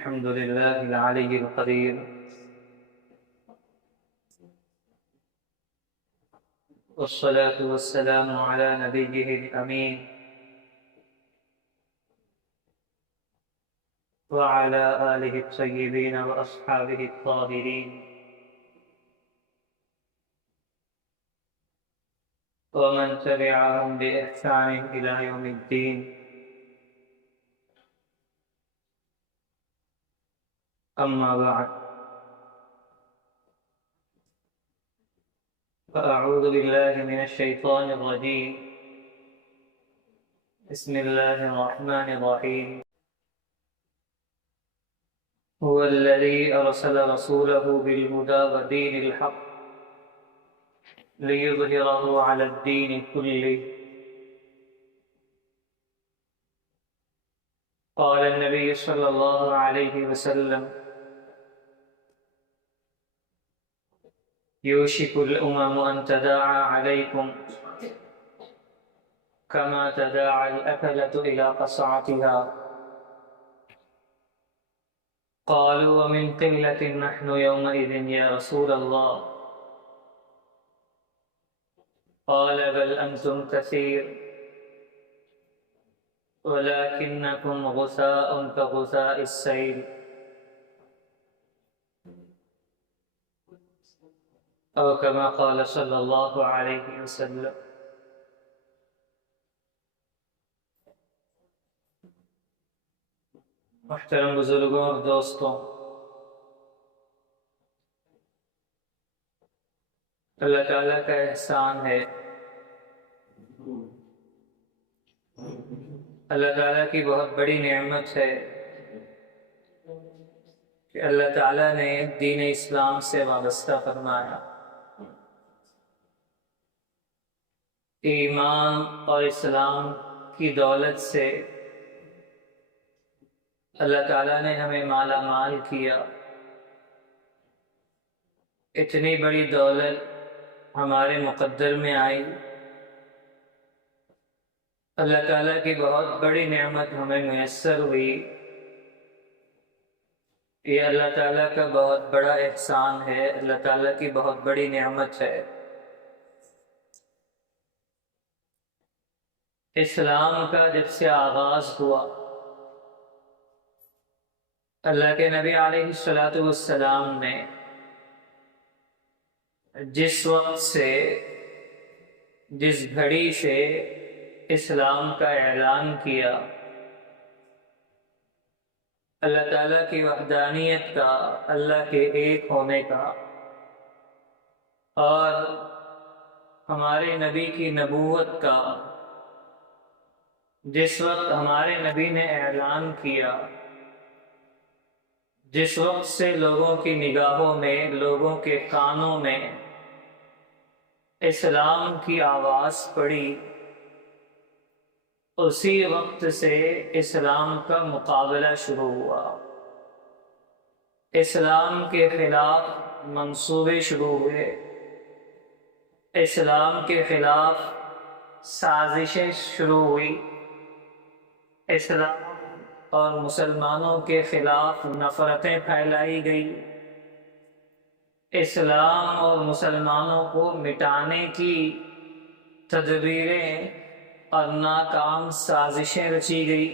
الحمد لله العلي القدير، والصلاة والسلام على نبيه الأمين وعلى آله الطيبين وأصحابه الطاهرين ومن تبعهم بإحسان إلى يوم الدين. أما بعد، فأعوذ بالله من الشيطان الرجيم. بسم الله الرحمن الرحيم. هو الذي أرسل رسوله بالهدى ودين الحق ليظهره على الدين كله. قال النبي صلى الله عليه وسلم: يوشك الأمم أن تداعى عليكم كما تداعى الأكلة إلى قصعتها. قالوا: ومن قلة نحن يومئذ يا رسول الله؟ قال: بل أنتم كثير ولكنكم غثاء كغثاء السيل. أو كما قال صلی اللہ علیہ وسلم. محترم بزرگوں اور دوستوں، اللہ تعالیٰ کا احسان ہے، اللہ تعالیٰ کی بہت بڑی نعمت ہے کہ اللہ تعالیٰ نے دین اسلام سے وابستہ فرمایا. ایمان اور اسلام کی دولت سے اللہ تعالیٰ نے ہمیں مالا مال کیا. اتنی بڑی دولت ہمارے مقدر میں آئی. اللہ تعالیٰ کی بہت بڑی نعمت ہمیں میسر ہوئی. یہ اللہ تعالیٰ کا بہت بڑا احسان ہے، اللہ تعالیٰ کی بہت بڑی نعمت ہے. اسلام کا جب سے آغاز ہوا، اللہ کے نبی علیہ السلام نے جس وقت سے، جس گھڑی سے اسلام کا اعلان کیا، اللہ تعالیٰ کی وحدانیت کا، اللہ کے ایک ہونے کا، اور ہمارے نبی کی نبوت کا جس وقت ہمارے نبی نے اعلان کیا، جس وقت سے لوگوں کی نگاہوں میں، لوگوں کے کانوں میں اسلام کی آواز پڑی، اسی وقت سے اسلام کا مقابلہ شروع ہوا. اسلام کے خلاف منصوبے شروع ہوئے، اسلام کے خلاف سازشیں شروع ہوئی، اسلام اور مسلمانوں کے خلاف نفرتیں پھیلائی گئی، اسلام اور مسلمانوں کو مٹانے کی تدبیریں اور ناکام سازشیں رچی گئی.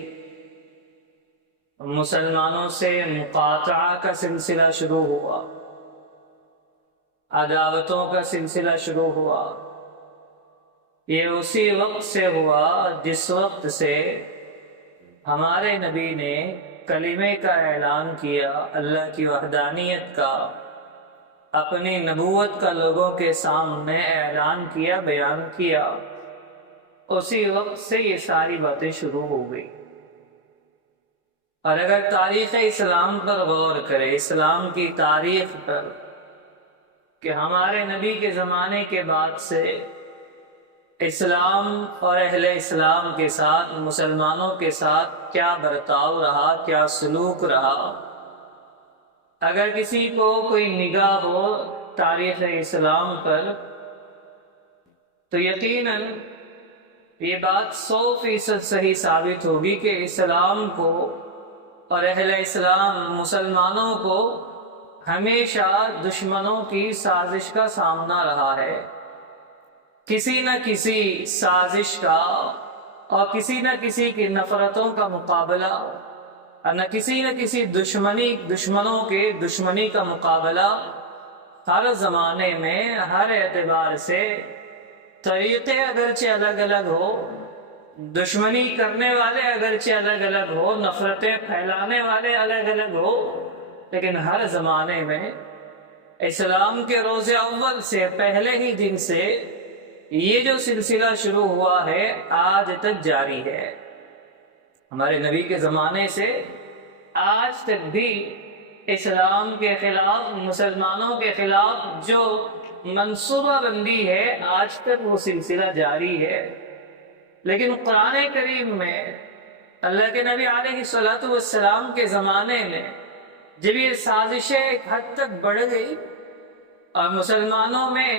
مسلمانوں سے مقاطعہ کا سلسلہ شروع ہوا، عداوتوں کا سلسلہ شروع ہوا. یہ اسی وقت سے ہوا جس وقت سے ہمارے نبی نے کلمے کا اعلان کیا، اللہ کی وحدانیت کا، اپنی نبوت کا لوگوں کے سامنے اعلان کیا، بیان کیا. اسی وقت سے یہ ساری باتیں شروع ہو گئی. اور اگر تاریخ اسلام پر غور کرے، اسلام کی تاریخ پر، کہ ہمارے نبی کے زمانے کے بعد سے اسلام اور اہل اسلام کے ساتھ، مسلمانوں کے ساتھ کیا برتاؤ رہا، کیا سلوک رہا، اگر کسی کو کوئی نگاہ ہو تاریخ اسلام پر، تو یقیناً یہ بات 100% صحیح ثابت ہوگی کہ اسلام کو اور اہل اسلام مسلمانوں کو ہمیشہ دشمنوں کی سازش کا سامنا رہا ہے، کسی نہ کسی سازش کا اور کسی نہ کسی کی نفرتوں کا مقابلہ، اور نہ کسی دشمنوں کے دشمنی کا مقابلہ ہر زمانے میں ہر اعتبار سے طریقے اگرچہ الگ الگ ہو، دشمنی کرنے والے اگرچہ الگ الگ ہو، نفرتیں پھیلانے والے الگ الگ ہو، لیکن ہر زمانے میں اسلام کے روز اول سے پہلے ہی دن سے یہ جو سلسلہ شروع ہوا ہے آج تک جاری ہے۔ ہمارے نبی کے زمانے سے آج تک بھی اسلام کے خلاف، مسلمانوں کے خلاف جو منصوبہ بندی ہے آج تک وہ سلسلہ جاری ہے۔ لیکن قرآن کریم میں اللہ کے نبی علیہ السلام کے زمانے میں جب یہ سازشیں ایک حد تک بڑھ گئی اور مسلمانوں میں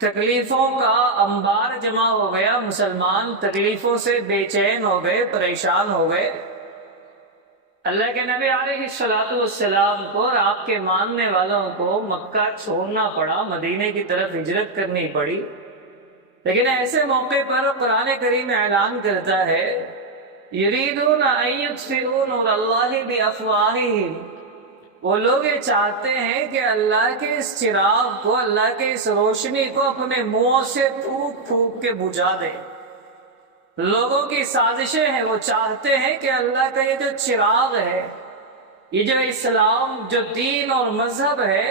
تکلیفوں کا انبار جمع ہو گیا، مسلمان تکلیفوں سے بے چین ہو گئے، پریشان ہو گئے، اللہ کے نبی علیہ السلام کو اور آپ کے ماننے والوں کو مکہ چھوڑنا پڑا، مدینے کی طرف ہجرت کرنی پڑی۔ لیکن ایسے موقع پر قرآن کریم اعلان کرتا ہے یریدون ان یطفئوا نور اللہ بافواہہم، وہ لوگ یہ چاہتے ہیں کہ اللہ کے اس چراغ کو، اللہ کے اس روشنی کو اپنے منہوں سے پھونک پھونک کے بجھا دیں۔ لوگوں کی سازشیں ہیں، وہ چاہتے ہیں کہ اللہ کا یہ جو چراغ ہے، یہ جو اسلام، جو دین اور مذہب ہے،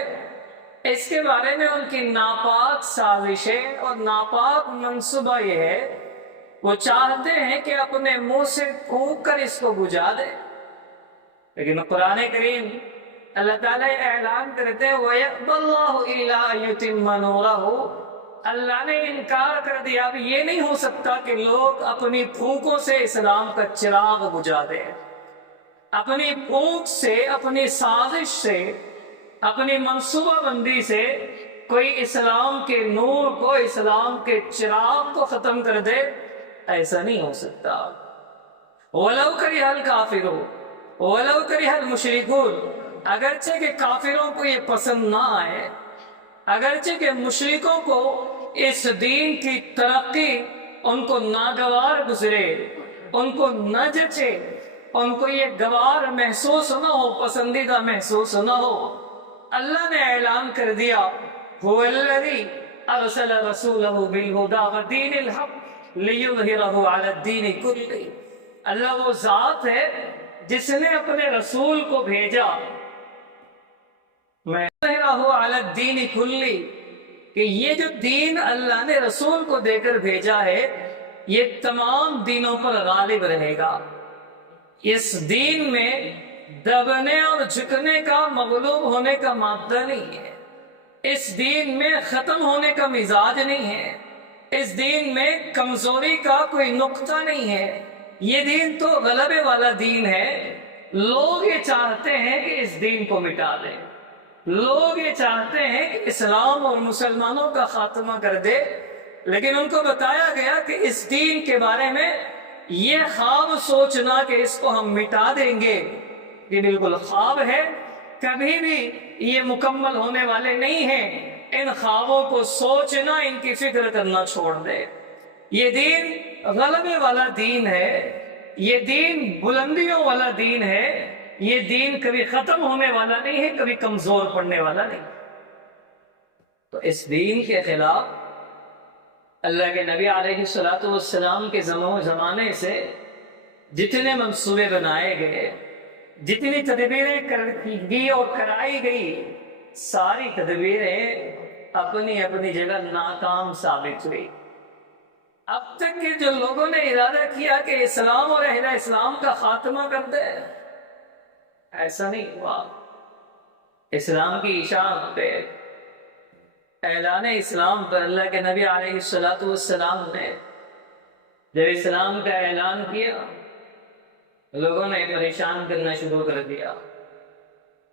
اس کے بارے میں ان کی ناپاک سازشیں اور ناپاک منصوبہ یہ ہے، وہ چاہتے ہیں کہ اپنے منہ سے پھونک کر اس کو بجھا دیں۔ لیکن قرآن کریم اللہ تعالیٰ اعلان کرتے ہیں وَيَأْبَى اللَّهُ إِلَّا أَن يُتِمَّ نُورَهُ، اللہ نے انکار کر دیا، اب یہ نہیں ہو سکتا کہ لوگ اپنی پھونکوں سے اسلام کا چراغ بجھا دیں، اپنی پھونک سے، اپنی سازش سے، اپنی منصوبہ بندی سے کوئی اسلام کے نور کو، اسلام کے چراغ کو ختم کر دے، ایسا نہیں ہو سکتا۔ وَلَوْ كَرِهَ الْكَافِرُونَ وَلَوْ كَرِهَ الْمُشْرِكُونَ، اگرچہ کہ کافروں کو یہ پسند نہ آئے، اگرچہ کہ مشرکوں کو اس دین کی ترقی ان کو ناگوار گزرے، ان کو نہ جچے، ان کو یہ گوار محسوس نہ ہو، پسندیدہ محسوس نہ ہو، اللہ نے اعلان کر دیا هو الذی ارسل رسولہ بالہدی ودین الحق لیظہرہ علی الدین کلہ، اللہ وہ ذات ہے جس نے اپنے رسول کو بھیجا علی الدین کلہ، کہ یہ جو دین اللہ نے رسول کو دے کر بھیجا ہے یہ تمام دینوں پر غالب رہے گا۔ اس دین میں دبنے اور جھکنے کا، مغلوب ہونے کا مادہ نہیں ہے، اس دین میں ختم ہونے کا مزاج نہیں ہے، اس دین میں کمزوری کا کوئی نقطہ نہیں ہے، یہ دین تو غلبے والا دین ہے۔ لوگ یہ چاہتے ہیں کہ اس دین کو مٹا دیں، لوگ یہ چاہتے ہیں کہ اسلام اور مسلمانوں کا خاتمہ کر دے، لیکن ان کو بتایا گیا کہ اس دین کے بارے میں یہ خواب سوچنا کہ اس کو ہم مٹا دیں گے، یہ بالکل خواب ہے، کبھی بھی یہ مکمل ہونے والے نہیں ہیں۔ ان خوابوں کو سوچنا، ان کی فکر کرنا چھوڑ دے۔ یہ دین غلبے والا دین ہے، یہ دین بلندیوں والا دین ہے، یہ دین کبھی ختم ہونے والا نہیں ہے، کبھی کمزور پڑنے والا نہیں۔ تو اس دین کے خلاف اللہ کے نبی علیہ السلام کے زمانے سے جتنے منصوبے بنائے گئے، جتنی تدبیریں کی اور کرائی گئی، ساری تدبیریں اپنی اپنی جگہ ناکام ثابت ہوئی۔ اب تک کے جو لوگوں نے ارادہ کیا کہ اسلام اور اہل اسلام کا خاتمہ کر دے، ایسا نہیں ہوا۔ اسلام کی اشاعت پہ، اعلان اسلام پر اللہ کے نبی علیہ السلام نے جب اسلام کا اعلان کیا، لوگوں نے پریشان کرنا شروع کر دیا،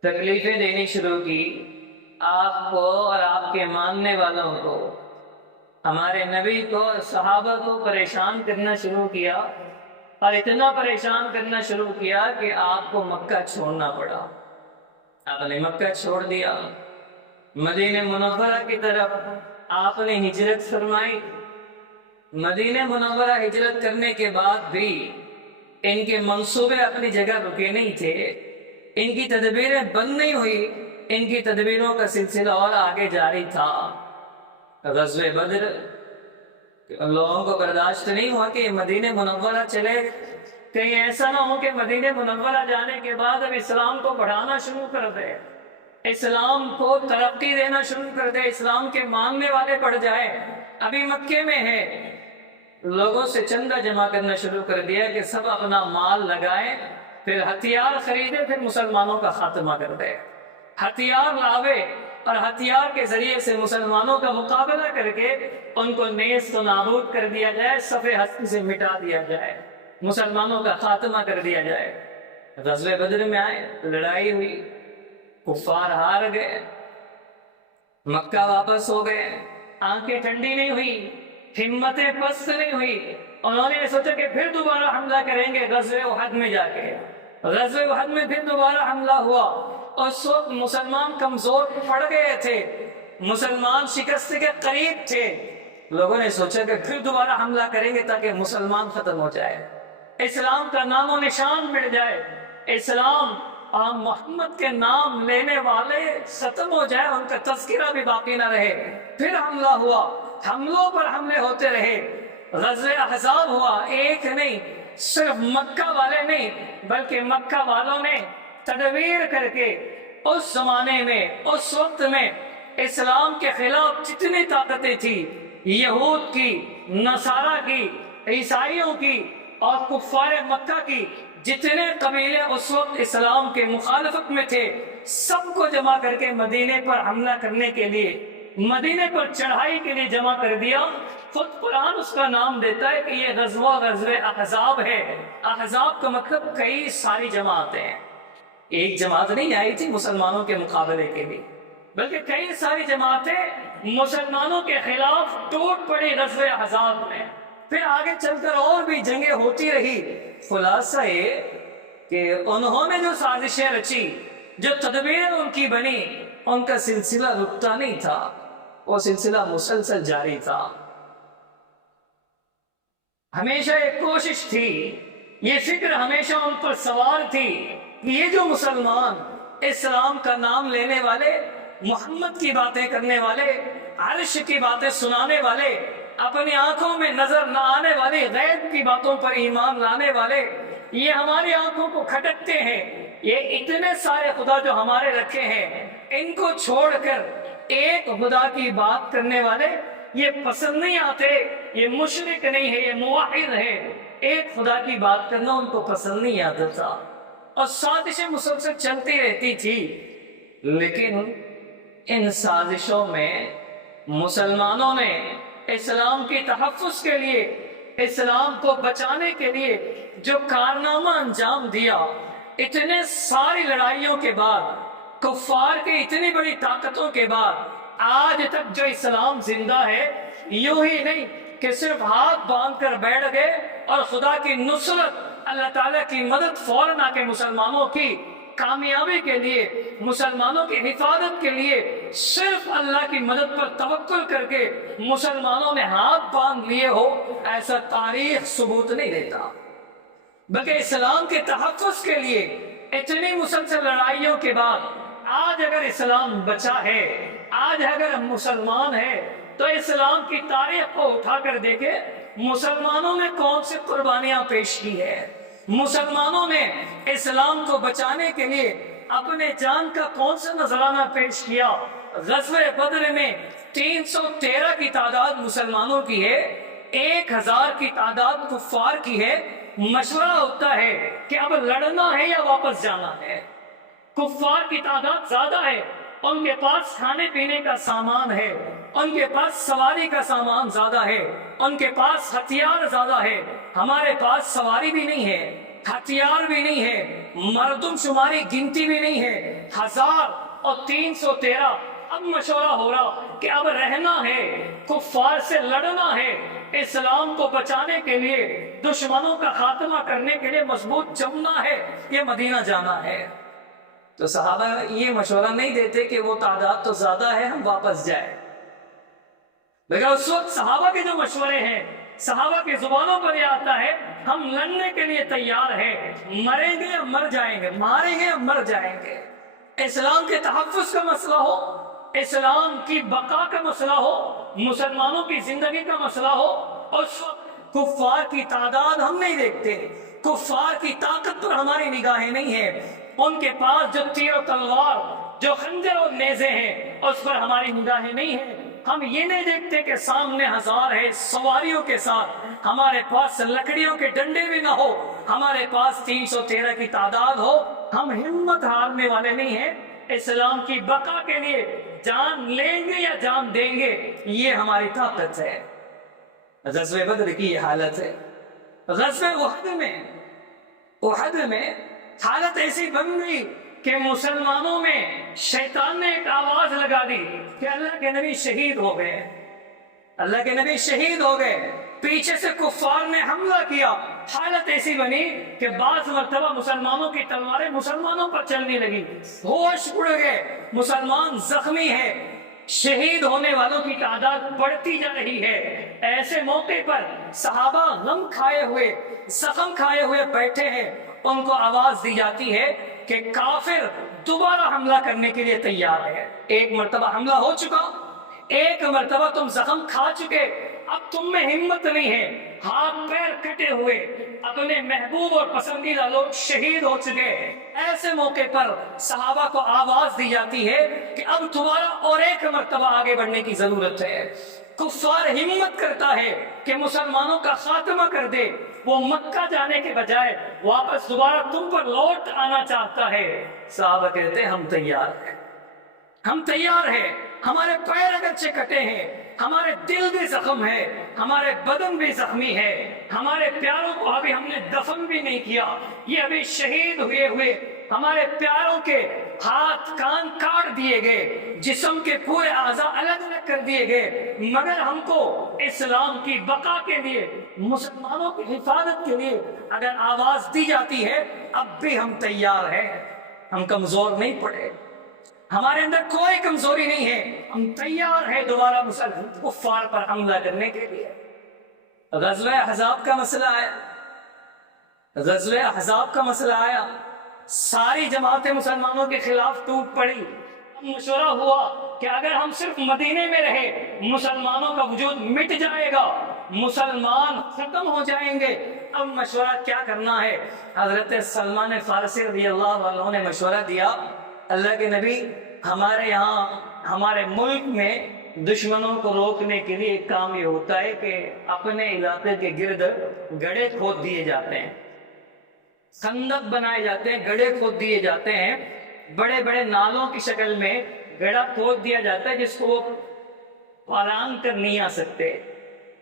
تکلیفیں دینی شروع کی، آپ کو اور آپ کے ماننے والوں کو، ہمارے نبی کو، صحابہ کو پریشان کرنا شروع کیا، اور اتنا پریشان کرنا شروع کیا کہ آپ کو مکہ چھوڑنا پڑا۔ آپ نے مکہ چھوڑ دیا، مدینہ منورہ کی طرف آپ نے ہجرت فرمائی۔ مدینہ منورہ ہجرت کرنے کے بعد بھی ان کے منصوبے اپنی جگہ رکے نہیں تھے، ان کی تدبیریں بند نہیں ہوئی، ان کی تدبیروں کا سلسلہ اور آگے جاری تھا۔ غزوہ بدر لوگوں کو برداشت نہیں ہوا کہ مدینہ منورہ چلے، کہیں ایسا نہ ہو کہ مدینہ منورہ جانے کے بعد اب اسلام کو بڑھانا شروع کر دے، اسلام کو ترقی دینا شروع کر دے، اسلام کے ماننے والے بڑھ جائے۔ ابھی مکے میں ہے، لوگوں سے چندہ جمع کرنا شروع کر دیا کہ سب اپنا مال لگائیں، پھر ہتھیار خریدے، پھر مسلمانوں کا خاتمہ کر دے، ہتھیار لاوے اور ہتھیار کے ذریعے سے مسلمانوں کا مقابلہ کر کے ان کو نیست و نابود کر دیا جائے، صفِ ہستی سے مٹا دیا جائے، مسلمانوں کا خاتمہ کر دیا جائے۔ غزوہ بدر میں آئے، لڑائی ہوئی، کفار ہار گئے، مکہ واپس ہو گئے، آنکھیں ٹھنڈی نہیں ہوئی، ہمتیں پست نہیں ہوئی، انہوں نے سوچا کہ پھر دوبارہ حملہ کریں گے غزوہ احد میں جا کے۔ غزوہ احد میں پھر دوبارہ حملہ ہوا، اس وقت مسلمان کمزور پڑ گئے تھے، مسلمان شکست کے قریب تھے۔ لوگوں نے سوچا کہ پھر دوبارہ حملہ کریں گے تاکہ مسلمان ختم ہو جائے، اسلام کا نام و نشان مٹ جائے، اسلام اور محمد کے نام لینے والے ختم ہو جائے، ان کا تذکرہ بھی باقی نہ رہے۔ پھر حملہ ہوا، حملوں پر حملے ہوتے رہے، غزوہ احزاب ہوا، ایک نہیں، صرف مکہ والے نہیں بلکہ مکہ والوں نے تدبیر کر کے اس زمانے میں، اس وقت میں اسلام کے خلاف جتنی طاقتیں تھی، یہود کی، نصارہ کی، عیسائیوں کی اور کفار مکہ کی، جتنے قبیلے اس وقت اسلام کے مخالفت میں تھے، سب کو جمع کر کے مدینے پر حملہ کرنے کے لیے، مدینے پر چڑھائی کے لیے جمع کر دیا۔ خود قرآن اس کا نام دیتا ہے کہ یہ غزوہ احزاب ہے۔ احزاب کا مطلب کئی ساری جماعتیں ہیں، ایک جماعت نہیں آئی تھی مسلمانوں کے مقابلے کے لیے، بلکہ کئی ساری جماعتیں مسلمانوں کے خلاف ٹوٹ پڑی غزوہ احزاب میں۔ پھر آگے چل کر اور بھی جنگیں ہوتی رہی۔ خلاصہ یہ کہ انہوں نے جو سازشیں رچی، جو تدبیریں ان کی بنی، ان کا سلسلہ رکتا نہیں تھا، وہ سلسلہ مسلسل جاری تھا۔ ہمیشہ ایک کوشش تھی، یہ فکر ہمیشہ ان پر سوار تھی کہ یہ جو مسلمان اسلام کا نام لینے والے، محمد کی باتیں کرنے والے، عرش کی باتیں سنانے والے، اپنی آنکھوں میں نظر نہ آنے والی غیب کی باتوں پر ایمان لانے والے، یہ ہماری آنکھوں کو کھٹکتے ہیں، یہ اتنے سارے خدا جو ہمارے رکھے ہیں، ان کو چھوڑ کر ایک خدا کی بات کرنے والے یہ پسند نہیں آتے، یہ مشرک نہیں ہے، یہ موحد ہے، ایک خدا کی بات کرنا ان کو پسند نہیں آتا تھا، اور سازشیں مسلسل چلتی رہتی تھی۔ لیکن ان سازشوں میں مسلمانوں نے اسلام کی تحفظ کے لیے، اسلام کو بچانے کے لیے جو کارنامہ انجام دیا، اتنے ساری لڑائیوں کے بعد، کفار کی اتنی بڑی طاقتوں کے بعد، آج تک جو اسلام زندہ ہے، یوں ہی نہیں کہ صرف ہاتھ باندھ کر بیٹھ گئے اور خدا کی نصرت، اللہ تعالیٰ کی مدد فوراً آ کے مسلمانوں کی کامیابی کے لیے، مسلمانوں کی حفاظت کے لیے صرف اللہ کی مدد پر توکل کر کے مسلمانوں نے ہاتھ باندھ لیے ہو، ایسا تاریخ ثبوت نہیں دیتا، بلکہ اسلام کے تحفظ کے لیے اتنی مسلسل لڑائیوں کے بعد آج اگر اسلام بچا ہے، آج اگر مسلمان ہے، تو اسلام کی تاریخ کو اٹھا کر دیکھے مسلمانوں نے کون سی قربانیاں پیش کی ہے، مسلمانوں نے اسلام کو بچانے کے لیے اپنے جان کا کون سا نذرانہ پیش کیا۔ غزوہ بدر میں 313 کی تعداد مسلمانوں کی ہے، 1000 کی تعداد کفار کی ہے۔ مشورہ ہوتا ہے کہ اب لڑنا ہے یا واپس جانا ہے۔ کفار کی تعداد زیادہ ہے، ان کے پاس کھانے پینے کا سامان ہے، ان کے پاس سواری کا سامان زیادہ ہے، ان کے پاس ہتھیار زیادہ ہے۔ ہمارے پاس سواری بھی نہیں ہے، ہتھیار بھی نہیں ہے، مردم شماری گنتی بھی نہیں ہے، 1000 اور 313 اب مشورہ ہو رہا کہ اب رہنا ہے، کفار سے لڑنا ہے، اسلام کو بچانے کے لیے، دشمنوں کا خاتمہ کرنے کے لیے مضبوط جمنا ہے، یہ مدینہ جانا ہے۔ تو صحابہ یہ مشورہ نہیں دیتے کہ وہ تعداد تو زیادہ ہے، ہم واپس جائیں۔ لیکن اس وقت صحابہ کے جو مشورے ہیں، صحابہ کی زبانوں پر یہ آتا ہے ہم لڑنے کے لیے تیار ہیں، مریں گے یا مر جائیں گے، ماریں گے یا مر جائیں گے۔ اسلام کے تحفظ کا مسئلہ ہو، اسلام کی بقا کا مسئلہ ہو، مسلمانوں کی زندگی کا مسئلہ ہو، اس وقت کفار کی تعداد ہم نہیں دیکھتے، کفار کی طاقت پر ہماری نگاہیں نہیں ہیں، ان کے پاس جو تیر و تلوار، جو خنجر اور نیزے ہیں، اس پر ہماری نگاہیں نہیں ہیں۔ ہم یہ نہیں دیکھتے کہ سامنے ہزار ہے سواریوں کے ساتھ، ہمارے پاس لکڑیوں کے ڈنڈے بھی نہ ہو، ہمارے پاس 313 کی تعداد ہو، ہم ہمت ہارنے والے نہیں ہیں۔ اسلام کی بقا کے لیے جان لیں گے یا جان دیں گے، یہ ہماری طاقت ہے۔ غزوہ بدر کی یہ حالت ہے۔ غزوہ احد میں حالت ایسی بن گئی کہ مسلمانوں میں شیطان نے ایک آواز لگا دی کہ اللہ کے نبی شہید ہو گئے، اللہ کے نبی شہید ہو گئے۔ پیچھے سے کفار نے حملہ کیا، حالت ایسی بنی کہ بعض مرتبہ مسلمانوں کی تلواریں مسلمانوں پر چلنے لگی، ہوش اڑ گئے، مسلمان زخمی ہے، شہید ہونے والوں کی تعداد بڑھتی جا رہی ہے۔ ایسے موقع پر صحابہ غم کھائے ہوئے، زخم کھائے ہوئے بیٹھے ہیں، ان کو آواز دی جاتی ہے کہ کافر دوبارہ حملہ کرنے کے لیے تیار ہے۔ ایک مرتبہ حملہ ہو چکا، ایک مرتبہ تم زخم کھا چکے، اب تم میں ہمت نہیں ہے، ہاتھ پیر کٹے ہوئے، اپنے محبوب اور پسندیدہ لوگ شہید ہو چکے۔ ایسے موقع پر صحابہ کو آواز دی جاتی ہے کہ اب دوبارہ اور ایک مرتبہ آگے بڑھنے کی ضرورت ہے۔ کفار ہمت کرتا ہے کہ مسلمانوں کا خاتمہ کر دے، وہ مکہ جانے کے بجائے واپس دوبارہ تم پر لوٹ آنا چاہتا ہے۔ صحابہ کہتے ہیں ہم تیار ہیں، ہم تیار ہیں، ہمارے پیر اگرچہ کٹے ہیں، ہمارے دل بھی زخم ہے، ہمارے بدن بھی زخمی ہے، ہمارے پیاروں کو ابھی ہم نے دفن بھی نہیں کیا، یہ ابھی شہید ہوئے ہمارے پیاروں کے ہاتھ کان کاٹ دیے گئے، جسم کے پورے اعضاء الگ الگ کر دیے گئے، مگر ہم کو اسلام کی بقا کے لیے، مسلمانوں کی حفاظت کے لیے اگر آواز دی جاتی ہے، اب بھی ہم تیار ہیں، ہم کمزور نہیں پڑے، ہمارے اندر کوئی کمزوری نہیں ہے، ہم تیار ہیں دوبارہ مسلمان کفار پر حملہ کرنے کے لیے۔ غزوہ احزاب کا مسئلہ آیا، غزوہ احزاب کا مسئلہ آیا، ساری جماعتیں مسلمانوں کے خلاف ٹوٹ پڑی۔ مشورہ ہوا کہ اگر ہم صرف مدینے میں رہے، مسلمانوں کا وجود مٹ جائے گا، مسلمان ختم ہو جائیں گے۔ اب مشورہ کیا کرنا ہے؟ حضرت سلمان فارسی رضی اللہ عنہ نے مشورہ دیا، اللہ کے نبی، ہمارے یہاں ہمارے ملک میں دشمنوں کو روکنے کے لیے ایک کام یہ ہوتا ہے کہ اپنے علاقے کے گرد گڑھے کھود دیے جاتے ہیں، خندق بنائے جاتے ہیں، گڑھے کھود دیے جاتے ہیں، بڑے بڑے نالوں کی شکل میں گڑھا کھود دیا جاتا ہے جس کو وہ پالان کر نہیں آ سکتے،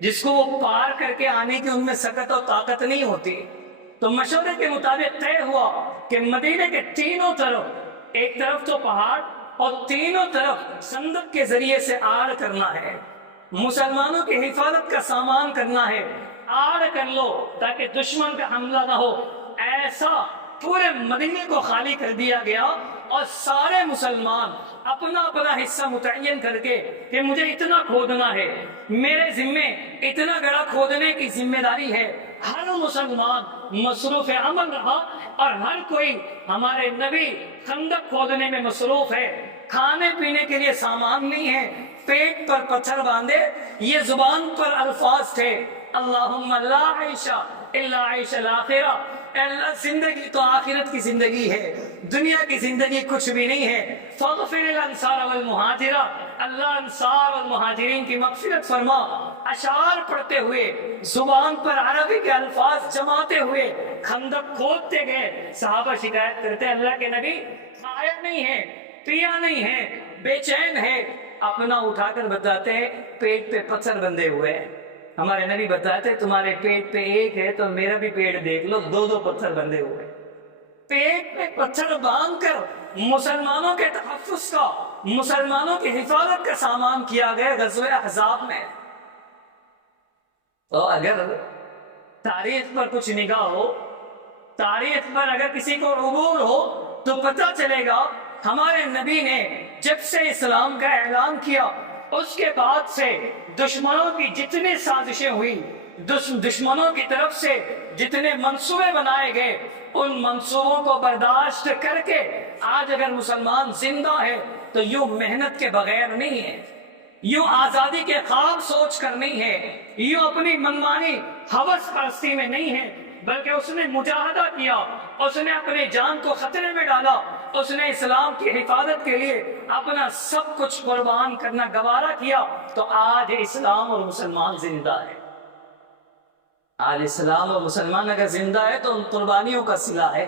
جس کو وہ پار کر کے آنے کی ان میں سکت اور طاقت نہیں ہوتی۔ تو مشورے کے مطابق طے ہوا کہ مدینے کے تینوں طرف، ایک طرف تو پہاڑ اور تینوں طرف خندق کے ذریعے سے آڑ کرنا ہے، مسلمانوں کی حفاظت کا سامان کرنا ہے، آڑ کر لو تاکہ دشمن کا حملہ نہ ہو۔ ایسا پورے مدینے کو خالی کر دیا گیا اور سارے مسلمان اپنا اپنا حصہ متعین کر کے کہ مجھے اتنا کھودنا ہے، میرے ذمے اتنا گڑھا کھودنے کی ذمہ داری ہے۔ ہر مسلمان مصروف عمل رہا اور ہر کوئی ہمارے نبی خندق کھودنے میں مصروف ہے۔ کھانے پینے کے لیے سامان نہیں ہے، پیٹ پر پتھر باندھے، یہ زبان پر الفاظ تھے، اللہم لا عیش الا عیش الآخرہ، اے اللہ زندگی تو آخرت کی زندگی ہے، دنیا کی زندگی کچھ بھی نہیں ہے۔ فاغفر الانصار والمہاجرہ، اللہ انصار اور مہاجرین کی مغفرت فرما۔ اشعار پڑھتے ہوئے، زبان پر عربی کے الفاظ جماتے ہوئے خندق کھودتے گئے۔ صحابہ شکایت کرتے اللہ کے نبی کھایا نہیں ہے، پیا نہیں ہے، بے چین ہے۔ اپنا اٹھا کر بتاتے ہیں پیٹ پہ پتھر بندھے ہوئے ہیں۔ ہمارے نبی بتاتے تمہارے پیٹ پہ ایک ہے تو میرا بھی پیٹ دیکھ لو، دو دو پتھر بندھے ہوئے۔ پیٹ پہ پتھر باندھ کر مسلمانوں کے تحفظ کا، مسلمانوں کی حفاظت کا سامان کیا گیا غزوہ احزاب میں۔ تو اگر تاریخ پر کچھ نگاہ ہو، تاریخ پر اگر کسی کو عبور ہو تو پتہ چلے گا ہمارے نبی نے جب سے اسلام کا اعلان کیا اس کے بعد سے دشمنوں کی جتنی سازشیں ہوئی، دشمنوں کی طرف سے جتنے منصوبے بنائے گئے، ان منصوبوں کو برداشت کر کے آج اگر مسلمان زندہ ہے تو یوں محنت کے بغیر نہیں ہے، یوں آزادی کے خواب سوچ کر نہیں ہے، یوں اپنی منمانی ہوس پرستی میں نہیں ہے، بلکہ اس نے مجاہدہ کیا، اس نے اپنی جان کو خطرے میں ڈالا، اس نے اسلام کی حفاظت کے لیے اپنا سب کچھ قربان کرنا گوارا کیا، تو آج اسلام اور مسلمان زندہ ہے۔ آج اسلام اور مسلمان اگر زندہ ہے تو ان قربانیوں کا صلہ ہے،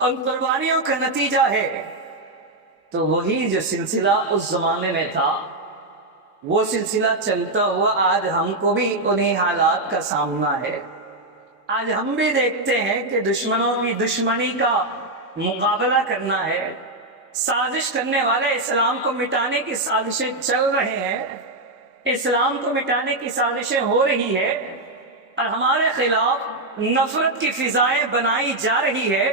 ان قربانیوں کا نتیجہ ہے۔ تو وہی جو سلسلہ اس زمانے میں تھا وہ سلسلہ چلتا ہوا آج ہم کو بھی انہی حالات کا سامنا ہے۔ آج ہم بھی دیکھتے ہیں کہ دشمنوں کی دشمنی کا مقابلہ کرنا ہے، سازش کرنے والے اسلام کو مٹانے کی سازشیں چل رہے ہیں، اسلام کو مٹانے کی سازشیں ہو رہی ہے، اور ہمارے خلاف نفرت کی فضائیں بنائی جا رہی ہے،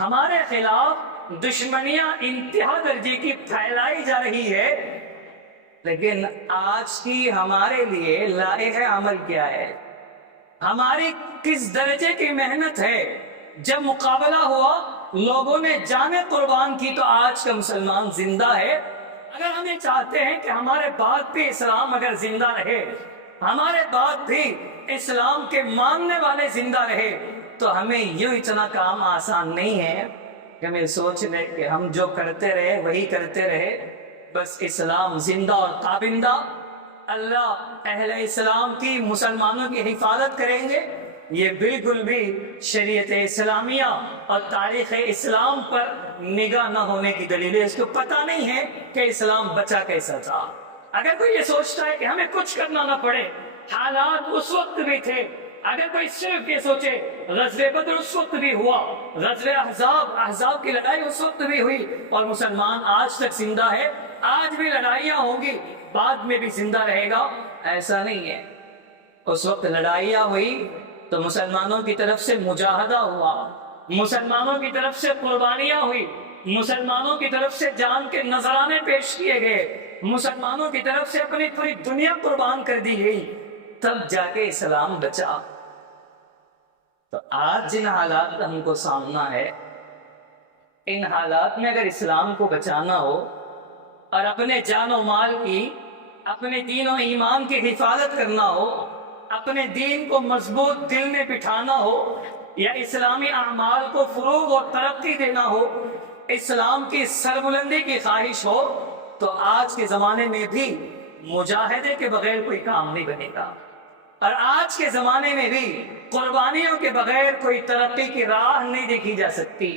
ہمارے خلاف دشمنیاں انتہا درجے کی پھیلائی جا رہی ہے۔ لیکن آج کی ہمارے لیے لائحہ عمل کیا ہے؟ ہماری کس درجے کی محنت ہے؟ جب مقابلہ ہوا لوگوں نے جانیں قربان کی تو آج کا مسلمان زندہ ہے۔ اگر ہمیں چاہتے ہیں کہ ہمارے بعد بھی اسلام اگر زندہ رہے، ہمارے بعد بھی اسلام کے ماننے والے زندہ رہے، تو ہمیں یوں اتنا کام آسان نہیں ہے کہ ہمیں سوچ لیں کہ ہم جو کرتے رہے وہی کرتے رہے، بس اسلام زندہ اور تابندہ، اللہ اہل اسلام کی، مسلمانوں کی حفاظت کریں گے۔ یہ بالکل بھی شریعت اسلامیہ اور تاریخ اسلام پر نگاہ نہ ہونے کی دلیل ہے۔ اس کو پتہ نہیں ہے کہ اسلام بچا کیسا تھا۔ اگر کوئی یہ سوچتا ہے کہ ہمیں کچھ کرنا نہ پڑے، حالات اس وقت بھی تھے، اگر کوئی صرف یہ سوچے غزوہ بدر اس وقت بھی ہوا، غزوہ احزاب کی لڑائی اس وقت بھی ہوئی اور مسلمان آج تک زندہ ہے، آج بھی لڑائیاں ہوں گی، بعد میں بھی زندہ رہے گا، ایسا نہیں ہے۔ اس وقت لڑائیاں ہوئی تو مسلمانوں کی طرف سے مجاہدہ ہوا، مسلمانوں کی طرف سے قربانیاں ہوئی، مسلمانوں کی طرف سے جان کے نذرانے پیش کیے گئے، مسلمانوں کی طرف سے اپنی پوری دنیا قربان کر دی گئی، تب جا کے اسلام بچا۔ تو آج جن حالات کا ہم کو سامنا ہے، ان حالات میں اگر اسلام کو بچانا ہو اور اپنے جان و مال کی، اپنے دین و ایمان کی حفاظت کرنا ہو، اپنے دین کو مضبوط دل میں بٹھانا ہو، یا اسلامی اعمال کو فروغ اور ترقی دینا ہو، اسلام کی سربلندی کی خواہش ہو، تو آج کے زمانے میں بھی مجاہدے کے بغیر کوئی کام نہیں بنے گا، اور آج کے زمانے میں بھی قربانیوں کے بغیر کوئی ترقی کی راہ نہیں دیکھی جا سکتی۔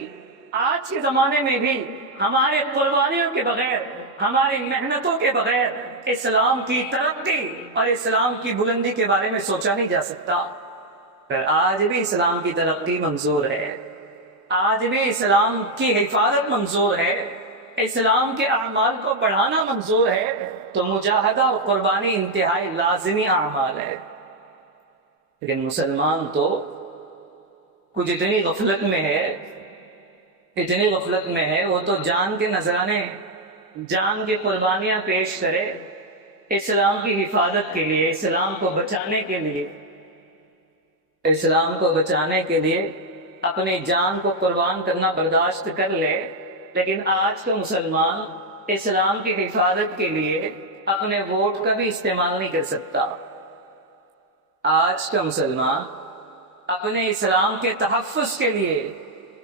آج کے زمانے میں بھی ہمارے قربانیوں کے بغیر، ہماری محنتوں کے بغیر اسلام کی ترقی اور اسلام کی بلندی کے بارے میں سوچا نہیں جا سکتا۔ پر آج بھی اسلام کی ترقی منظور ہے، آج بھی اسلام کی حفاظت منظور ہے، اسلام کے اعمال کو بڑھانا منظور ہے، تو مجاہدہ اور قربانی انتہائی لازمی اعمال ہے۔ لیکن مسلمان تو کچھ اتنی غفلت میں ہے، اتنی غفلت میں ہے، وہ تو جان کے نذرانے، جان کی قربانیاں پیش کرے اسلام کی حفاظت کے لیے، اسلام کو بچانے کے لیے، اسلام کو بچانے کے لیے اپنی جان کو قربان کرنا برداشت کر لے، لیکن آج کا مسلمان اسلام کی حفاظت کے لیے اپنے ووٹ کا بھی استعمال نہیں کر سکتا۔ آج کا مسلمان اپنے اسلام کے تحفظ کے لیے،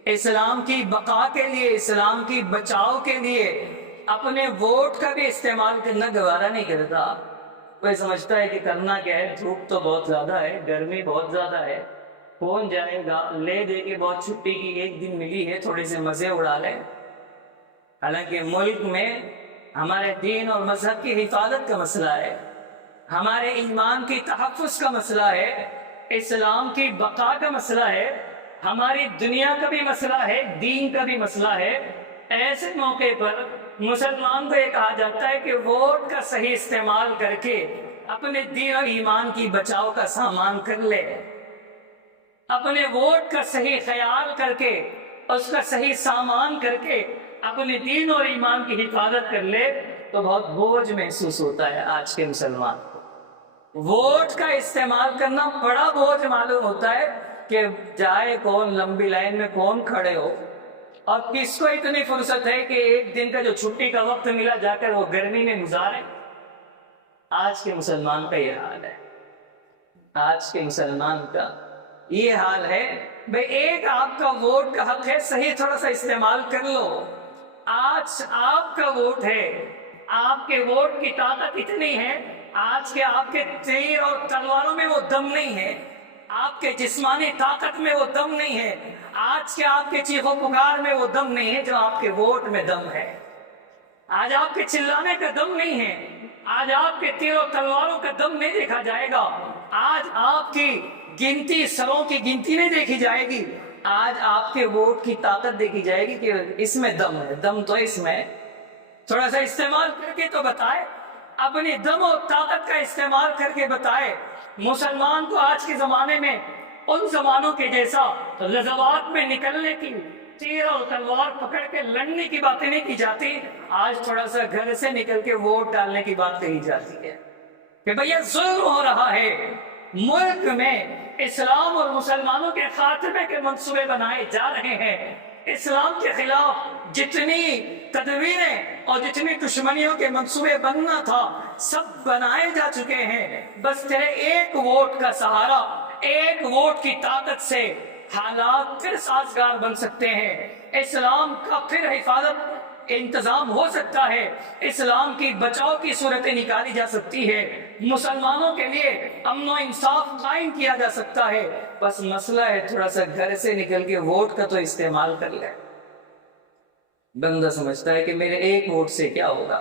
اسلام کی بقا کے لیے، اسلام کی بچاؤ کے لیے اپنے ووٹ کا بھی استعمال کرنا گوارا نہیں کرتا۔ کوئی سمجھتا ہے کہ کرنا کیا ہے، دھوپ تو بہت زیادہ ہے، گرمی بہت زیادہ ہے، کون جائے گا، لے دے کے بہت چھٹی کی ایک دن ملی ہے، تھوڑے سے مزے اڑا لیں۔ حالانکہ ملک میں ہمارے دین اور مذہب کی حفاظت کا مسئلہ ہے، ہمارے ایمان کی تحفظ کا مسئلہ ہے، اسلام کی بقا کا مسئلہ ہے، ہماری دنیا کا بھی مسئلہ ہے، دین کا بھی مسئلہ ہے، ایسے موقع پر مسلمان کو یہ کہا جاتا ہے کہ ووٹ کا صحیح استعمال کر کے اپنے دین اور ایمان کی بچاؤ کا سامان کر لے، اپنے ووٹ کا صحیح خیال کر کے، اس کا صحیح سامان کر کے اپنے دین اور ایمان کی حفاظت کر لے تو بہت بوجھ محسوس ہوتا ہے آج کے مسلمان کو۔ ووٹ کا استعمال کرنا بڑا بوجھ معلوم ہوتا ہے کہ جائے کون، لمبی لائن میں کون کھڑے ہو، اور کس کو اتنی فرصت ہے کہ ایک دن کا جو چھٹی کا وقت ملا جا کر وہ گرمی میں گزارے۔ آج کے مسلمان کا یہ حال ہے، آج کے مسلمان کا یہ حال ہے۔ بھئی ایک آپ کا ووٹ کا حق ہے، صحیح تھوڑا سا استعمال کر لو۔ آج آپ کا ووٹ ہے، آپ کے ووٹ کی طاقت اتنی ہے، آج کے آپ کے تیر اور تلواروں میں وہ دم نہیں ہے، آپ کے جسمانی طاقت میں وہ دم نہیں ہے، آج کے آپ کے چیخ و پکار میں وہ دم نہیں ہے جو آپ کے ووٹ میں دم ہے۔ آج آپ کے چلانے کا دم نہیں ہے، آج آپ کے تیر و تلواروں کا دم نہیں دیکھا جائے گا، آج آپ کی گنتی، سروں کی گنتی نہیں دیکھی جائے گی، آج آپ کے ووٹ کی طاقت دیکھی جائے گی کہ اس میں دم ہے۔ دم تو اس میں تھوڑا سا استعمال کر کے تو بتائے، اپنی دم و طاقت کا استعمال کر کے بتائے۔ مسلمان کو آج کے زمانے میں ان زمانوں کے جیسا غزوات میں نکلنے کی، تیر اور تلوار پکڑ کے لڑنے کی باتیں نہیں کی جاتی، آج تھوڑا سا گھر سے نکل کے ووٹ ڈالنے کی بات کہی جاتی ہے کہ بھیا ظلم ہو رہا ہے، ملک میں اسلام اور مسلمانوں کے خاتمے کے منصوبے بنائے جا رہے ہیں، اسلام کے خلاف جتنی تدبیریں اور جتنی دشمنیوں کے منصوبے بننا تھا سب بنائے جا چکے ہیں، بس تیرے ایک ووٹ کا سہارا، ایک ووٹ کی طاقت سے حالات پھر سازگار بن سکتے ہیں، اسلام کا پھر حفاظت انتظام ہو سکتا ہے، اسلام کی بچاؤ کی صورتیں نکالی جا سکتی ہے، مسلمانوں کے لیے امن و انصاف قائم کیا جا سکتا ہے، بس مسئلہ ہے تھوڑا سا گھر سے نکل کے ووٹ کا تو استعمال کر لے۔ بندہ سمجھتا ہے کہ میرے ایک ووٹ سے کیا ہوگا،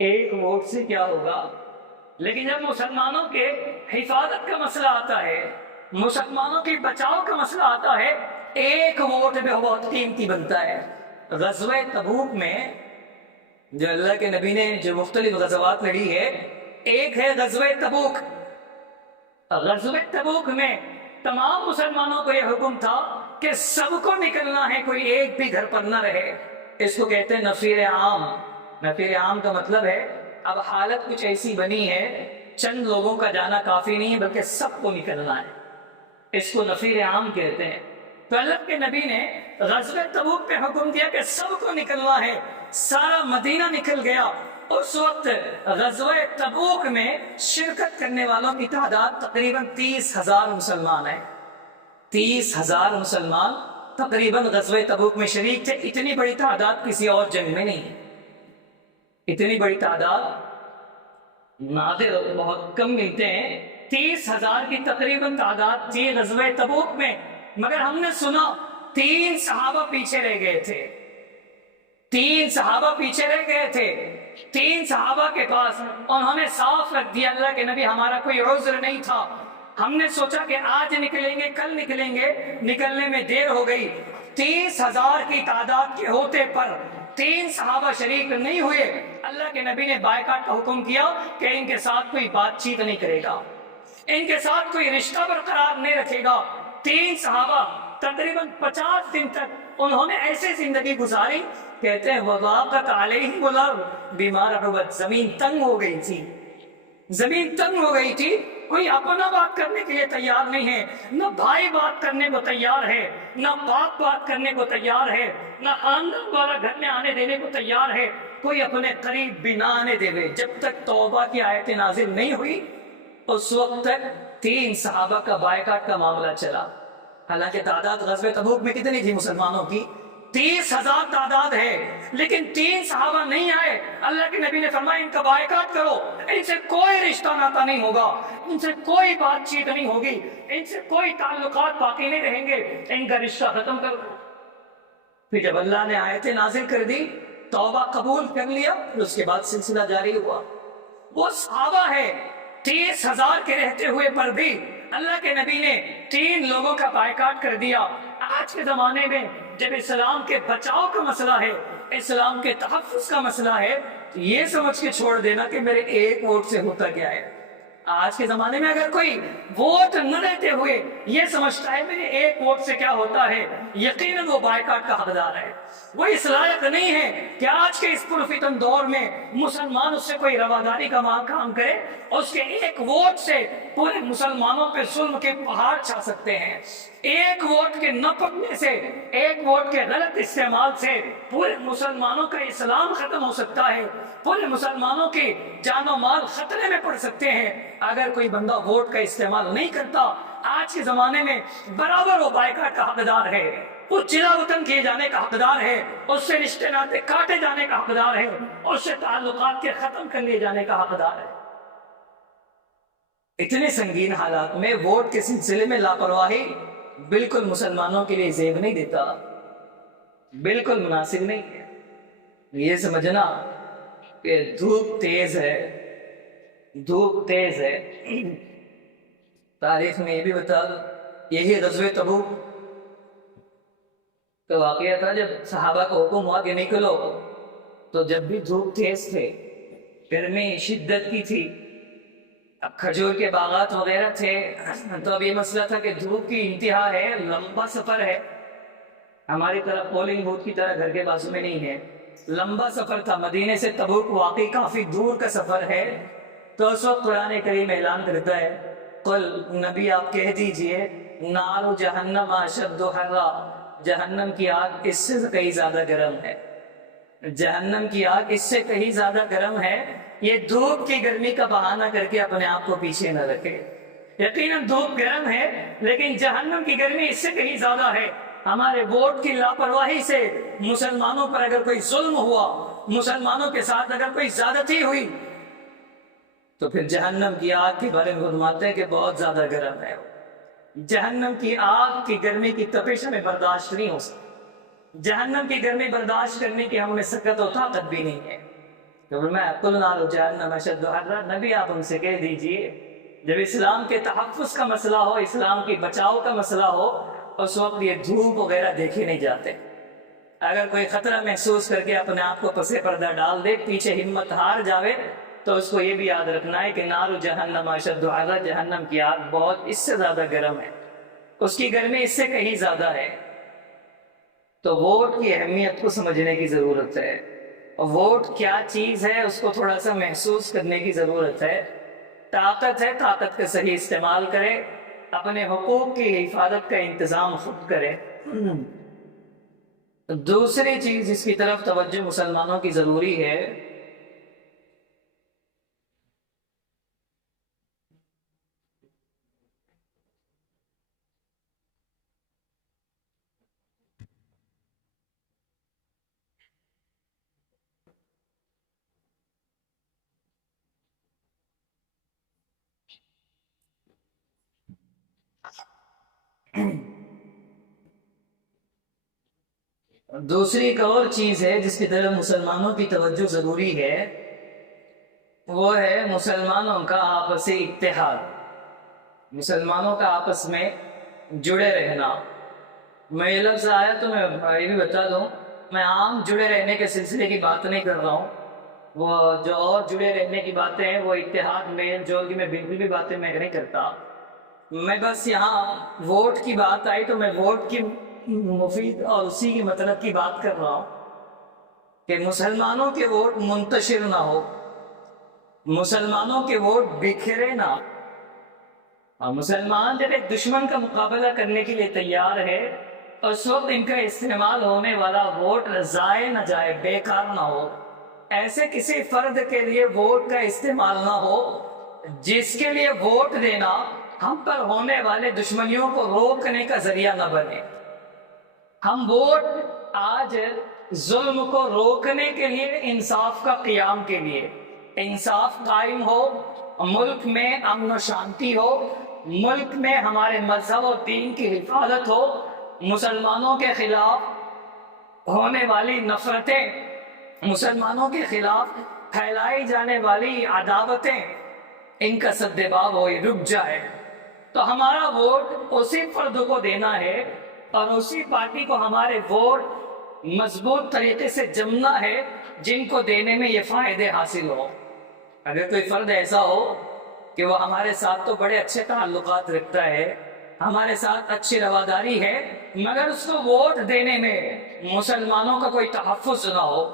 ایک ووٹ سے کیا ہوگا، لیکن جب مسلمانوں کے حفاظت کا مسئلہ آتا ہے، مسلمانوں کی بچاؤ کا مسئلہ آتا ہے، ایک ووٹ بھی بہت قیمتی بنتا ہے۔ غزوہ تبوک میں جو اللہ کے نبی نے جو مختلف غزوات لڑی ہے، ایک ہے غزوہ تبوک۔ غزوہ تبوک میں تمام مسلمانوں کو یہ حکم تھا کہ سب کو نکلنا ہے، کوئی ایک بھی گھر پر نہ رہے۔ اس کو کہتے ہیں نفیر عام۔ نفیر عام کا مطلب ہے اب حالت کچھ ایسی بنی ہے، چند لوگوں کا جانا کافی نہیں ہے بلکہ سب کو نکلنا ہے، اس کو نفیر عام کہتے ہیں۔ تو اللہ کے نبی نے غزوہ تبوک پہ حکم دیا کہ سب کو نکلنا ہے، سارا مدینہ نکل گیا۔ اس وقت غزوہ تبوک میں شرکت کرنے والوں کی تعداد تقریباً 30,000 مسلمان ہیں۔ 30,000 مسلمان تقریباً غزوہ تبوک میں شریک تھے۔ اتنی بڑی تعداد کسی اور جنگ میں نہیں ہے، اتنی بڑی تعداد نادر، بہت کم ملتے ہیں۔ 30,000 کی تقریباً تعداد تھی غزوہ تبوک میں، مگر ہم نے سنا 3 صحابہ پیچھے رہ گئے تھے، 3 صحابہ پیچھے رہ گئے تھے۔ 3 صحابہ کے پاس انہوں نے صاف رکھ دیا اللہ کے نبی ہمارا کوئی عذر نہیں تھا، ہم نے سوچا کہ آج نکلیں گے کل نکلیں گے، نکلنے میں دیر ہو گئی۔ 30,000 کی تعداد کے ہوتے پر 3 صحابہ شریک نہیں ہوئے۔ اللہ کے نبی نے بائیکاٹ کا حکم کیا کہ ان کے ساتھ کوئی بات چیت نہیں کرے گا، ان کے ساتھ کوئی رشتہ برقرار نہیں رکھے گا۔ 3 صحابہ تقریباً 50 دن تک انہوں نے ایسے زندگی گزاری، کہتے ہیں وضاقت علیہم الارض بما رحبت، زمین تنگ ہو گئی تھی، زمین تنگ ہو گئی تھی، کوئی اپنا بات کرنے کے لیے تیار نہیں ہے، نہ بھائی بات کرنے کو تیار ہے، نہ باپ بات کرنے کو تیار ہے، نہ خاندان والا گھر میں آنے دینے کو تیار ہے، کوئی اپنے قریب بھی نہ آنے دے۔ جب تک توبہ کی آیت نازل نہیں ہوئی اس وقت تک 3 صحابہ کا بائیکاٹ کا معاملہ چلا۔ حالانکہ تعداد غزوہ تبوک میں کتنی تھی مسلمانوں کی؟ 30,000 تعداد ہے، لیکن 3 صحابہ نہیں آئے۔ اللہ کے نبی نے فرمایا ان کا بائیکاٹ کرو، ان سے کوئی رشتہ ناتا نہیں ہوگا، ان سے کوئی بات چیت نہیں ہوگی، ان سے کوئی تعلقات باقی نہیں رہیں گے، ان کا رشتہ ختم کرو۔ پھر جب اللہ نے آیتیں نازل کر دی، توبہ قبول کر لیا، پھر اس کے بعد سلسلہ جاری ہوا۔ وہ صحابہ ہے 30,000 کے رہتے ہوئے پر بھی اللہ کے نبی نے 3 لوگوں کا بائیکاٹ کر دیا۔ آج کے زمانے میں جب اسلام کے بچاؤ کا مسئلہ ہے، اسلام کے تحفظ کا مسئلہ ہے، تو یہ سمجھ کے چھوڑ دینا کہ میرے ایک ووٹ سے ہوتا کیا ہے۔ آج کے زمانے میں اگر کوئی ووٹ نہ دیتے ہوئے یہ سمجھتا ہے میرے ایک ووٹ سے کیا ہوتا ہے، یقیناً وہ بائیکاٹ کا حقدار ہے۔ وہ اس لائق نہیں ہے کہ آج کے اس پرفتن دور میں مسلمان اس سے کوئی رواداری کا کام کرے، اس کے ایک ووٹ سے پورے مسلمانوں پہ ظلم کے پہاڑ چھا سکتے ہیں۔ ایک ووٹ کے نہ پڑنے سے، ایک ووٹ کے غلط استعمال سے پورے مسلمانوں کا اسلام ختم ہو سکتا ہے، پورے مسلمانوں کی جان و مال خطرے میں پڑ سکتے ہیں۔ اگر کوئی بندہ ووٹ کا استعمال نہیں کرتا، آج کے زمانے میں برابر وہ بائیکاٹ کا حقدار ہے، وہ چلا وطن کیے جانے کا حقدار ہے، اس سے رشتے ناطے کاٹے جانے کا حقدار ہے، اس سے تعلقات کے ختم کر لیے جانے کا حقدار ہے۔ اتنے سنگین حالات میں ووٹ کے سلسلے میں لاپرواہی بالکل مسلمانوں کے لیے زیب نہیں دیتا، بالکل مناسب نہیں ہے۔ یہ سمجھنا کہ دھوپ تیز ہے، دھوپ تیز ہے۔ تاریخ میں یہ بھی بتا دو، یہی غزوہ تبوک کا واقعہ تھا، جب صحابہ کو حکم ہوا کہ نکلو، تو جب بھی دھوپ تیز تھے، گرمی شدت کی تھی، اب کھجور کے باغات وغیرہ تھے، تو اب یہ مسئلہ تھا کہ دھوپ کی انتہا ہے، لمبا سفر ہے، ہماری طرف پولنگ بوتھ کی طرح گھر کے بازو میں نہیں ہے، لمبا سفر تھا، مدینے سے تبوک واقعی کافی دور کا سفر ہے۔ تو اس وقت قرآن کریم اعلان کرتا ہے، قل نبی آپ کہہ دیجئے، نار جہنم اشد حرا، جہنم کی آگ اس سے کہیں زیادہ گرم ہے، جہنم کی آگ اس سے کہیں زیادہ گرم ہے۔ یہ دھوپ کی گرمی کا بہانہ کر کے اپنے آپ کو پیچھے نہ رکھے، یقیناً دھوپ گرم ہے، لیکن جہنم کی گرمی اس سے کہیں زیادہ ہے۔ ہمارے ووٹ کی لاپرواہی سے مسلمانوں پر اگر کوئی ظلم ہوا، مسلمانوں کے ساتھ اگر کوئی زیادتی ہوئی، تو پھر جہنم کی آگ کے بارے میں فرماتے ہیں کہ بہت زیادہ گرم ہے۔ جہنم کی آگ کی گرمی کی تپش ہمیں برداشت نہیں ہو سکتی، جہنم کی گرمی برداشت کرنے کی ہم میں سکت و طاقت بھی نہیں ہے۔ تو میں قل نار جہنم اشد حرا، نبی آپ ان سے کہہ دیجئے، جب اسلام کے تحفظ کا مسئلہ ہو، اسلام کی بچاؤ کا مسئلہ ہو، اس وقت یہ دھوپ وغیرہ دیکھے نہیں جاتے۔ اگر کوئی خطرہ محسوس کر کے اپنے آپ کو پس پردہ ڈال دے، پیچھے ہمت ہار جاوے، تو اس کو یہ بھی یاد رکھنا ہے کہ نار جہنم اشد حرا، جہنم کی آگ بہت اس سے زیادہ گرم ہے، اس کی گرمی اس سے کہیں زیادہ ہے۔ تو ووٹ کی اہمیت کو سمجھنے کی ضرورت ہے، اور ووٹ کیا چیز ہے اس کو تھوڑا سا محسوس کرنے کی ضرورت ہے۔ طاقت ہے، طاقت کا صحیح استعمال کرے، اپنے حقوق کی حفاظت کا انتظام خود کرے۔ دوسری چیز جس کی طرف توجہ مسلمانوں کی ضروری ہے، دوسری ایک اور چیز ہے جس کی طرف مسلمانوں کی توجہ ضروری ہے، وہ ہے مسلمانوں کا آپسی اتحاد، مسلمانوں کا آپس میں جڑے رہنا۔ میں یہ لفظ آیا تو میں یہ بھی بتا دوں، میں عام جڑے رہنے کے سلسلے کی بات نہیں کر رہا ہوں، وہ جو اور جڑے رہنے کی باتیں ہیں، وہ اتحاد میل جول کی میں بالکل بھی باتیں میں نہیں کرتا۔ میں بس یہاں ووٹ کی بات آئی تو میں ووٹ کی مفید اور اسی کی مطلب کی بات کر رہا ہوں کہ مسلمانوں کے ووٹ منتشر نہ ہو، مسلمانوں کے ووٹ بکھرے نہ، اور مسلمان جب ایک دشمن کا مقابلہ کرنے کے لیے تیار ہے، اس وقت ان کا استعمال ہونے والا ووٹ ضائع نہ جائے، بیکار نہ ہو، ایسے کسی فرد کے لیے ووٹ کا استعمال نہ ہو جس کے لیے ووٹ دینا ہم پر ہونے والے دشمنیوں کو روکنے کا ذریعہ نہ بنے۔ ہم ووٹ آج ظلم کو روکنے کے لیے، انصاف کا قیام کے لیے، انصاف قائم ہو، ملک میں امن و شانتی ہو، ملک میں ہمارے مذہب اور دین کی حفاظت ہو، مسلمانوں کے خلاف ہونے والی نفرتیں، مسلمانوں کے خلاف پھیلائی جانے والی عداوتیں، ان کا سدباب ہو، رک جائے، تو ہمارا ووٹ اسی فرد کو دینا ہے، اور اسی پارٹی کو ہمارے ووٹ مضبوط طریقے سے جمنا ہے جن کو دینے میں یہ فائدے حاصل ہو۔ اگر کوئی فرد ایسا ہو کہ وہ ہمارے ساتھ تو بڑے اچھے تعلقات رکھتا ہے، ہمارے ساتھ اچھی رواداری ہے، مگر اس کو ووٹ دینے میں مسلمانوں کا کوئی تحفظ نہ ہو،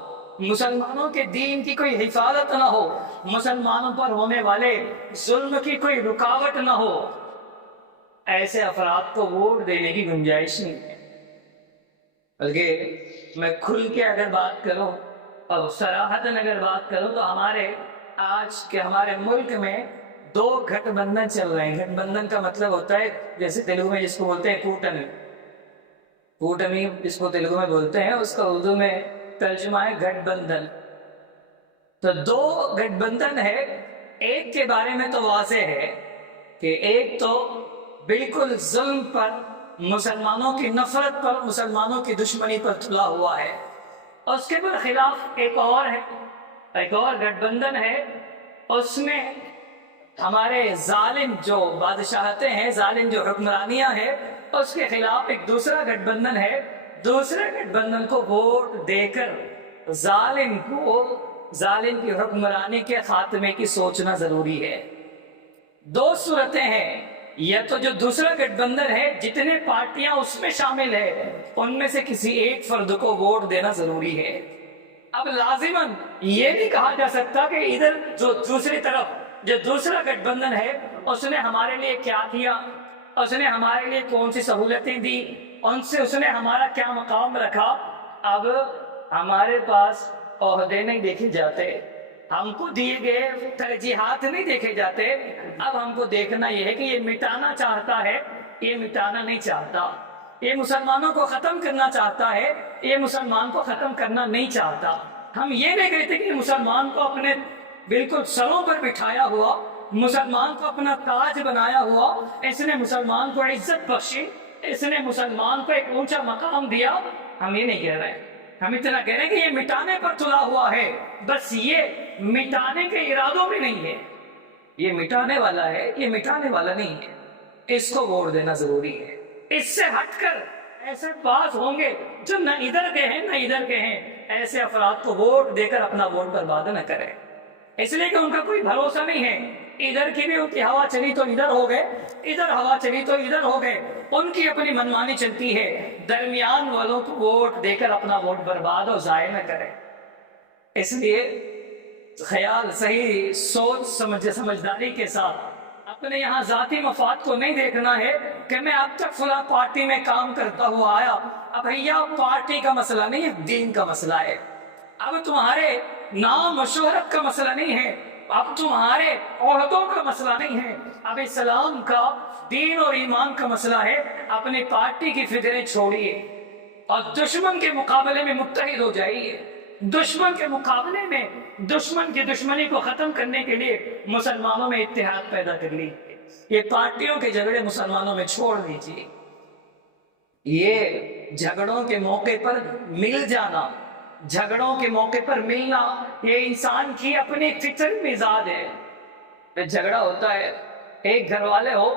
مسلمانوں کے دین کی کوئی حفاظت نہ ہو، مسلمانوں پر ہونے والے ظلم کی کوئی رکاوٹ نہ ہو، ایسے افراد کو ووٹ دینے کی گنجائش نہیں ہے۔ بلکہ میں کھل کے اگر بات کروں اور صراحتاً اگر بات کروں تو ہمارے ملک میں 2 گٹھ بندھن چل رہے ہیں۔ گٹھ بندھن کا مطلب ہوتا ہے جیسے تیلگو میں جس کو بولتے ہیں کوٹمی، کوٹمی جس کو تیلگو میں بولتے ہیں، اس کا اردو میں ترجمہ ہے گٹھ بندھن۔ تو 2 گٹھ بندھن ہے۔ ایک کے بارے میں تو واضح ہے کہ ایک تو بالکل ظلم پر، مسلمانوں کی نفرت پر، مسلمانوں کی دشمنی پر تلا ہوا ہے، اور اس کے خلاف ایک اور گٹھ بندھن ہے۔ اس میں ہمارے ظالم جو بادشاہتیں ہیں، ظالم جو حکمرانیاں ہیں، اس کے خلاف ایک دوسرا گٹھ بندھن ہے۔ دوسرے گٹھ بندھن کو ووٹ دے کر ظالم کی حکمرانی کے خاتمے کی سوچنا ضروری ہے۔ 2 صورتیں ہیں، یا تو جو دوسرا گٹھ بندھن ہے، جتنے پارٹیاں اس میں شامل ہے ان میں سے کسی ایک فرد کو ووٹ دینا ضروری ہے۔ اب لازماً یہ نہیں کہا جا سکتا کہ ادھر جو دوسری طرف جو دوسرا گٹھ بندھن ہے اس نے ہمارے لیے کیا کیا، اس نے ہمارے لیے کون سی سہولتیں دی، ان سے اس نے ہمارا کیا مقام رکھا۔ اب ہمارے پاس عہدے نہیں دیکھے جاتے، ہم کو دیے گئے ترجیحات نہیں دیکھے جاتے، اب ہم کو دیکھنا یہ ہے کہ یہ مٹانا چاہتا ہے، یہ مٹانا نہیں چاہتا، یہ مسلمانوں کو ختم کرنا چاہتا ہے، یہ مسلمان کو ختم کرنا نہیں چاہتا۔ ہم یہ نہیں کہتے کہ مسلمان کو اپنے بالکل سروں پر بٹھایا ہوا، مسلمان کو اپنا تاج بنایا ہوا، اس نے مسلمان کو عزت بخشی، اس نے مسلمان کو ایک اونچا مقام دیا، ہم یہ نہیں کہہ رہے ہیں۔ ہم اتنا کہہ رہے ہیں کہ یہ مٹانے پر تلا ہوا ہے، بس یہ مٹانے کے ارادوں میں نہیں ہے، یہ مٹانے والا ہے، یہ مٹانے والا نہیں ہے۔ اس کو ووٹ دینا ضروری ہے۔ اس سے ہٹ کر ایسے بعض ہوں گے جو نہ ادھر کے ہیں نہ ادھر کے ہیں، ایسے افراد کو ووٹ دے کر اپنا ووٹ برباد نہ کریں، اس لیے کہ ان کا کوئی بھروسہ نہیں ہے۔ ادھر کی بھی ان کی ہوا چلی تو ادھر ہو گئے، ادھر ہوا چلی تو ادھر ہو گئے، ان کی اپنی منمانی چلتی ہے۔ درمیان والوں کو ووٹ دے کر اپنا ووٹ برباد اور ضائع نہ کریں۔ اس لیے خیال صحیح سوچ سمجھداری کے ساتھ اپنے یہاں ذاتی مفاد کو نہیں دیکھنا ہے کہ میں اب تک فلاں پارٹی میں کام کرتا ہوا آیا، اب بھیا پارٹی کا مسئلہ نہیں ہے، دین کا مسئلہ ہے۔ اب تمہارے نام و شہرت کا مسئلہ نہیں ہے، اب تمہارے عہدوں کا مسئلہ نہیں ہے، اب اسلام کا، دین اور ایمان کا مسئلہ ہے۔ اپنی پارٹی کی فکریں چھوڑیے اور دشمن کے مقابلے میں متحد ہو جائیے۔ دشمن کے مقابلے میں دشمن کی دشمنی کو ختم کرنے کے لیے مسلمانوں میں اتحاد پیدا کر لیجیے۔ یہ پارٹیوں کے جھگڑے مسلمانوں میں چھوڑ دیجیے۔ یہ جھگڑوں کے موقع پر مل جانا، جھگڑوں کے موقع پر ملنا، یہ انسان کی اپنی فطری مزاج ہے۔ جب جھگڑا ہوتا ہے، ایک گھر والے ہو،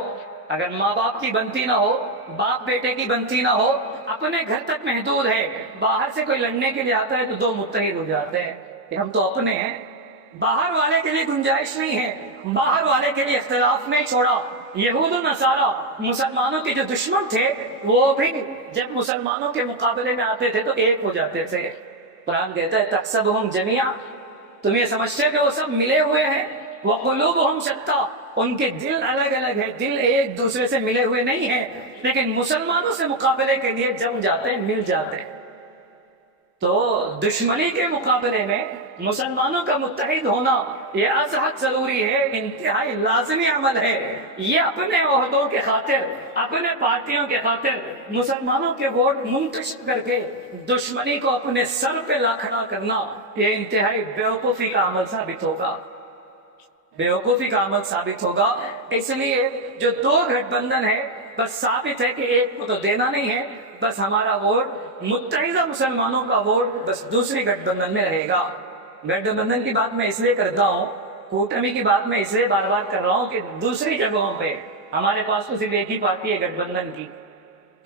اگر ماں باپ کی بنتی نہ ہو، باپ بیٹے کی بنتی نہ ہو، اپنے گھر تک محدود ہے، باہر سے کوئی لڑنے کے لیے آتا ہے تو 2 متحد ہو جاتے ہیں کہ ہم تو اپنے ہیں۔ باہر والے کے لیے گنجائش نہیں ہے، باہر والے کے لیے اختلاف نہیں چھوڑا۔ یہود و نصارہ مسلمانوں کے جو دشمن تھے، وہ بھی جب مسلمانوں کے مقابلے میں آتے تھے تو ایک ہو جاتے تھے۔ قرآن کہتا ہے تحسبهم جميعا، تم یہ سمجھتے کہ وہ سب ملے ہوئے ہیں، وقلوبهم شتى، ان کے دل الگ الگ ہے، دل ایک دوسرے سے ملے ہوئے نہیں ہیں، لیکن مسلمانوں سے مقابلے کے لیے جم جاتے ہیں، مل جاتے ہیں۔ تو دشمنی کے مقابلے میں مسلمانوں کا متحد ہونا یہ از حد ضروری ہے، انتہائی لازمی عمل ہے۔ یہ اپنے عہدوں کے خاطر، اپنے پارٹیوں کے خاطر مسلمانوں کے ووٹ منتشر کر کے دشمنی کو اپنے سر پہ لا کھڑا کرنا، یہ انتہائی بیوقوفی کا عمل ثابت ہوگا، بیوقوفی کا عمل ثابت ہوگا۔ اس لیے جو 2 گٹھ بندھن ہے، بس ثابت ہے کہ ایک کو تو دینا نہیں ہے، بس ہمارا ووٹ، متحدہ مسلمانوں کا ووٹ بس دوسری گٹھ بندھن میں رہے گا۔ گٹھ بندھن کی بات میں اس لیے کرتا ہوں، کوٹمی کی بات میں اس لیے بار بار کر رہا ہوں کہ دوسری جگہوں پہ ہمارے پاس تو صرف ایک ہی پارٹی ہے گٹھ بندھن کی،